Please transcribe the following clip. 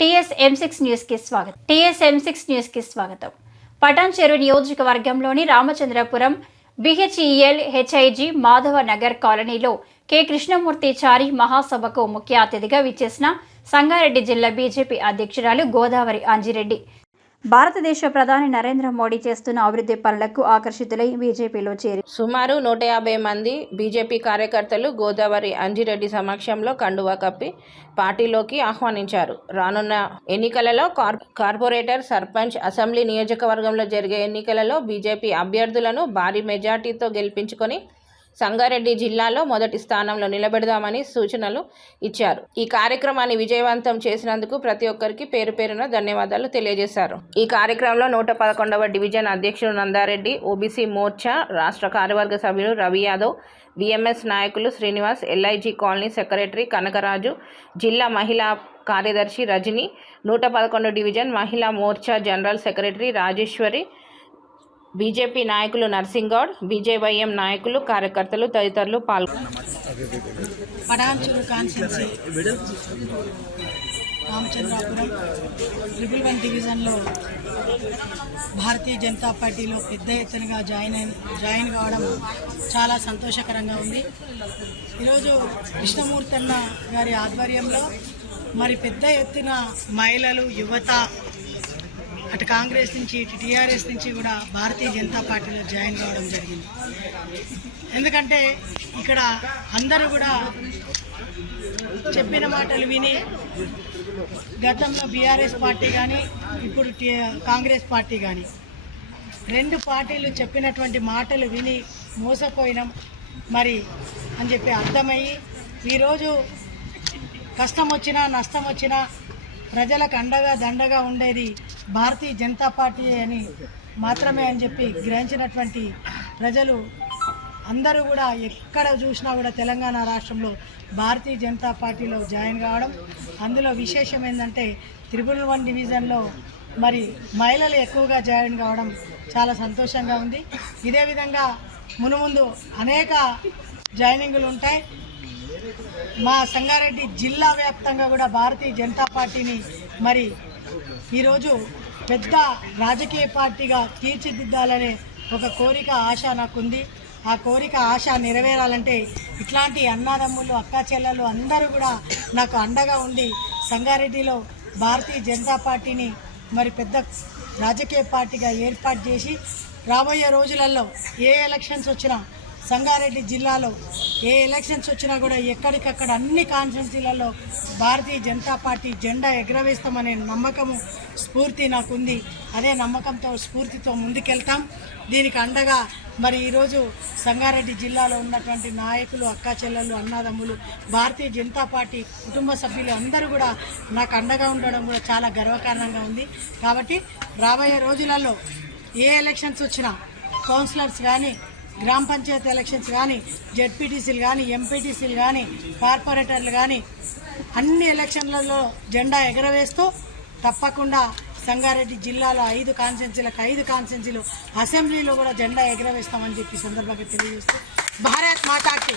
TSM6 news కి స్వాగతం. TSM6 news కి స్వాగతం. పటాన్చెరు నియోజకవర్గంలోని రామచంద్రపురం BHEL HIG మాధవ నగర్ కాలనీలో కె కృష్ణమూర్తి చారి మహాసభకు ముఖ్య అతిథిగా విచ్చేసిన సంగారెడ్డి జిల్లా బీజేపీ అధ్యక్షురాలు గోదావరి అంజిరెడ్డి భారతదేశ ప్రధాని నరేంద్ర మోడీ చేస్తున్న అభివృద్ధి పనులకు ఆకర్షితులై బీజేపీలో చేరి సుమారు 150 మంది బీజేపీ కార్యకర్తలు గోదావరి అంజిరెడ్డి సమక్షంలో కండువా కప్పి పార్టీలోకి ఆహ్వానించారు. రానున్న ఎన్నికలలో కార్పొరేటర్, సర్పంచ్, అసెంబ్లీ నియోజకవర్గంలో జరిగే ఎన్నికలలో బీజేపీ అభ్యర్థులను భారీ మెజార్టీతో గెలిపించుకొని సంగారెడ్డి జిల్లాలో మొదటి స్థానంలో నిలబెడదామని సూచనలు ఇచ్చారు. ఈ కార్యక్రమాన్ని విజయవంతం చేసినందుకు ప్రతి ఒక్కరికి పేరు పేరున ధన్యవాదాలు తెలియజేశారు. ఈ కార్యక్రమంలో 111వ డివిజన్ అధ్యక్షుడు నందారెడ్డి, ఓబీసీ మోర్చా రాష్ట్ర కార్యవర్గ సభ్యులు రవి యాదవ్, VMS నాయకులు Srinivas, LIG colony secretary Kanakaraju, జిల్లా మహిళా కార్యదర్శి Rajani, 111 division Mahila Morcha general secretary Rajeshwari, BJP నాయకులు నర్సింగౌడ్, BJYM నాయకులు, కార్యకర్తలు తదితరులు పాల్గొన్నారు. పటాన్చెరు కాన్స్టిట్యున్సీ రామచంద్రాపురం 111 డివిజన్లో భారతీయ జనతా పార్టీలో పెద్ద ఎత్తునగా జాయిన్ కావడం చాలా సంతోషకరంగా ఉంది. ఈరోజు కృష్ణమూర్తి అన్న గారి ఆధ్వర్యంలో మరి పెద్ద ఎత్తున మహిళలు, యువత అటు కాంగ్రెస్ నుంచి ఇటు TRS నుంచి కూడా భారతీయ జనతా పార్టీలో జాయిన్ కావడం జరిగింది. ఎందుకంటే ఇక్కడ అందరూ కూడా చెప్పిన మాటలు విని గతంలో BRS పార్టీ కానీ ఇప్పుడు కాంగ్రెస్ పార్టీ కానీ రెండు పార్టీలు చెప్పినటువంటి మాటలు విని మోసపోయినాం మరి అని చెప్పి అర్థమయ్యి ఈరోజు కష్టం వచ్చినా నష్టం వచ్చినా ప్రజలకు అండగా దండగా ఉండేది భారతీయ జనతా పార్టీ అని మాత్రమే అని చెప్పి గ్రహించినటువంటి ప్రజలు అందరూ కూడా ఎక్కడ చూసినా కూడా తెలంగాణ రాష్ట్రంలో భారతీయ జనతా పార్టీలో జాయిన్ కావడం, అందులో విశేషం ఏంటంటే 111 డివిజన్లో మరి మహిళలు ఎక్కువగా జాయిన్ కావడం చాలా సంతోషంగా ఉంది. ఇదే విధంగా మునుముందు అనేక జాయినింగ్లు ఉంటాయి. మా సంగారెడ్డి జిల్లా వ్యాప్తంగా కూడా భారతీయ జనతా పార్టీని మరి ఈరోజు పెద్ద రాజకీయ పార్టీగా తీర్చిదిద్దాలనే ఒక కోరిక, ఆశ నాకుంది. ఆ కోరిక, ఆశ నెరవేరాలంటే ఇట్లాంటి అన్నదమ్ములు, అక్కా చెల్లెలు అందరూ కూడా నాకు అండగా ఉండి సంగారెడ్డిలో భారతీయ జనతా పార్టీని మరి పెద్ద రాజకీయ పార్టీగా ఏర్పాటు చేసి రాబోయే రోజులలో ఏ ఎలక్షన్స్ వచ్చినా సంగారెడ్డి జిల్లాలో ఏ ఎలక్షన్స్ వచ్చినా కూడా ఎక్కడికక్కడ అన్ని కాన్స్టిట్యున్సీలలో భారతీయ జనతా పార్టీ జెండా ఎగరవేస్తామనే నమ్మకము, స్ఫూర్తి నాకుంది. అదే నమ్మకంతో, స్ఫూర్తితో ముందుకెళ్తాం. దీనికి అండగా మరి ఈరోజు సంగారెడ్డి జిల్లాలో ఉన్నటువంటి నాయకులు, అక్కా చెల్లెళ్ళు, అన్నదమ్ములు, భారతీయ జనతా పార్టీ కుటుంబ సభ్యులు అందరూ కూడా నాకు అండగా ఉండడం కూడా చాలా గర్వకారణంగా ఉంది. కాబట్టి రాబోయే రోజులలో ఏ ఎలక్షన్స్ వచ్చినా కౌన్సిలర్స్ కానీ, గ్రామ పంచాయతీ ఎలక్షన్స్ కానీ, జెడ్పీటీసీలు కానీ, ఎంపీటీసీలు కానీ, కార్పొరేటర్లు కానీ అన్ని ఎలక్షన్లలో జెండా ఎగరవేస్తూ తప్పకుండా సంగారెడ్డి జిల్లాలో 5 కాన్స్టిట్యున్సీలు అసెంబ్లీలో కూడా జెండా ఎగరవేస్తామని చెప్పి సందర్భంగా తెలియజేస్తూ భారత్ మాతాకి